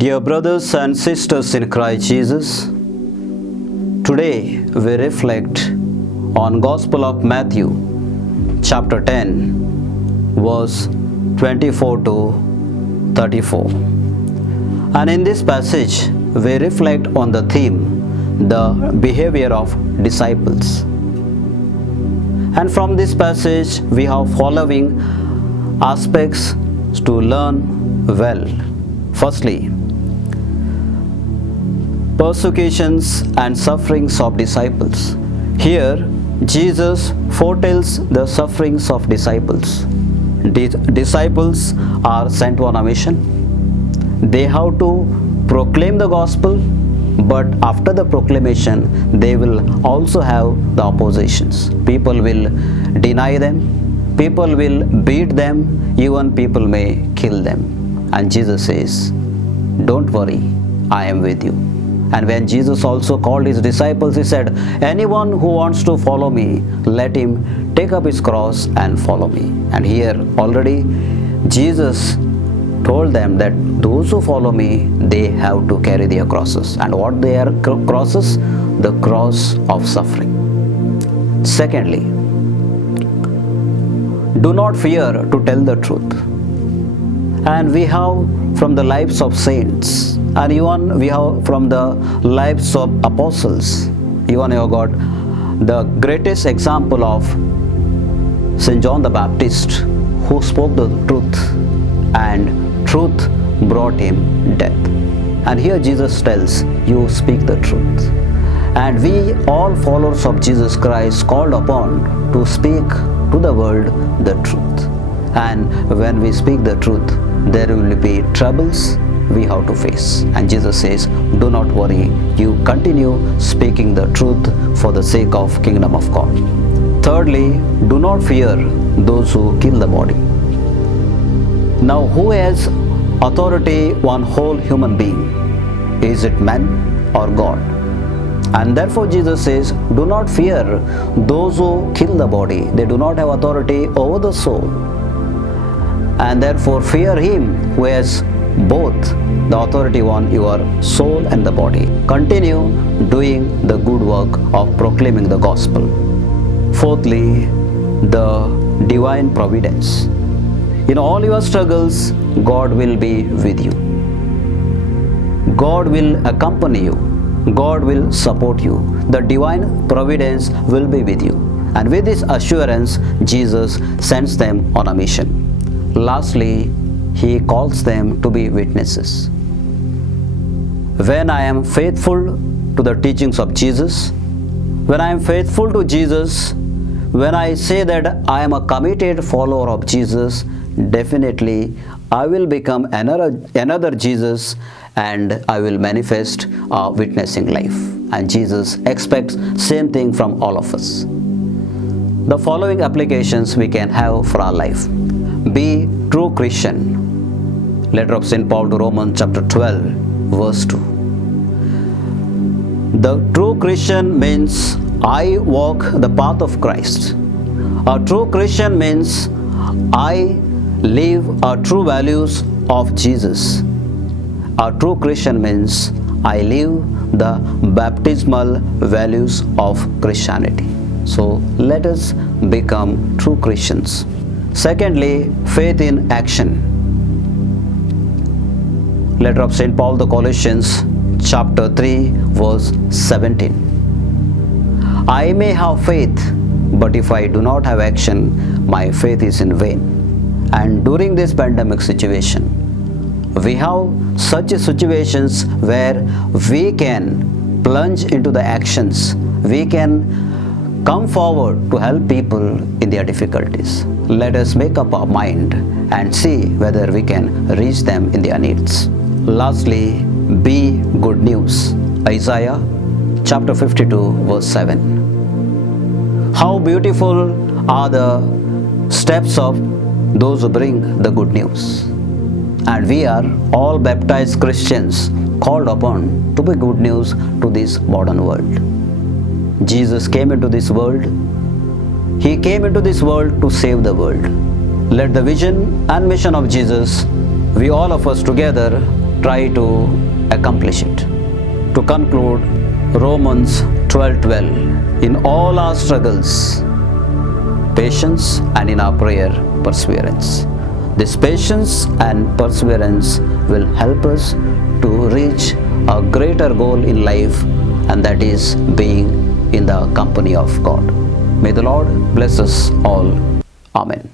Dear brothers and sisters in Christ Jesus, today we reflect on Gospel of Matthew, chapter 10, verse 24 to 34. And in this passage, we reflect on the theme, the behavior of disciples. And from this passage, we have following aspects to learn well. Firstly, persecutions and sufferings of disciples. Here, Jesus foretells the sufferings of disciples. Disciples are sent on a mission. They have to proclaim the gospel, but after the proclamation, they will also have the oppositions. People will deny them, people will beat them, even people may kill them. And Jesus says, "Don't worry, I am with you." And when Jesus also called his disciples, he said, "Anyone who wants to follow me, let him take up his cross and follow me." And here already Jesus told them that those who follow me, they have to carry their crosses. And what they are crosses? The cross of suffering. Secondly, do not fear to tell the truth. And we have from the lives of saints, and even we have from the lives of apostles. Even you have got the greatest example of St. John the Baptist, who spoke the truth, and truth brought him death. And here Jesus tells, you speak the truth. And we all followers of Jesus Christ called upon to speak to the world the truth. And when we speak the truth, there will be troubles we have to face. And Jesus says, do not worry, you continue speaking the truth for the sake of kingdom of God. Thirdly, do not fear those who kill the body. Now, who has authority on whole human being? Is it man or God? And therefore Jesus says, do not fear those who kill the body. They do not have authority over the soul. And therefore fear him who has both the authority on your soul and the body. Continue doing the good work of proclaiming the gospel. Fourthly, the divine providence. In all your struggles, God will be with you. God will accompany you. God will support you. The divine providence will be with you. And with this assurance, Jesus sends them on a mission. Lastly, he calls them to be witnesses. When I am faithful to the teachings of Jesus, when I am faithful to Jesus, when I say that I am a committed follower of Jesus, definitely I will become another Jesus, and I will manifest a witnessing life. And Jesus expects same thing from all of us. The following applications we can have for our life. Be true Christian. Letter of St. Paul to Romans chapter 12, verse 2. The true Christian means I walk the path of Christ. A true Christian means I live our true values of Jesus. A true Christian means I live the baptismal values of Christianity. So let us become true Christians. Secondly, faith in action. Letter of St. Paul to Colossians chapter 3, verse 17. I may have faith, but if I do not have action, my faith is in vain. And during this pandemic situation, we have such situations where we can plunge into the actions. We can come forward to help people in their difficulties. Let us make up our mind and see whether we can reach them in their needs. Lastly, be good news. Isaiah chapter 52, verse 7. How beautiful are the steps of those who bring the good news. And we are all baptized Christians called upon to be good news to this modern world. Jesus came into this world. He came into this world to save the world. Let the vision and mission of Jesus, we all of us together, try to accomplish it. To conclude, Romans 12:12, in all our struggles, patience, and in our prayer, perseverance. This patience and perseverance will help us to reach a greater goal in life, and that is being in the company of God. May the Lord bless us all. Amen.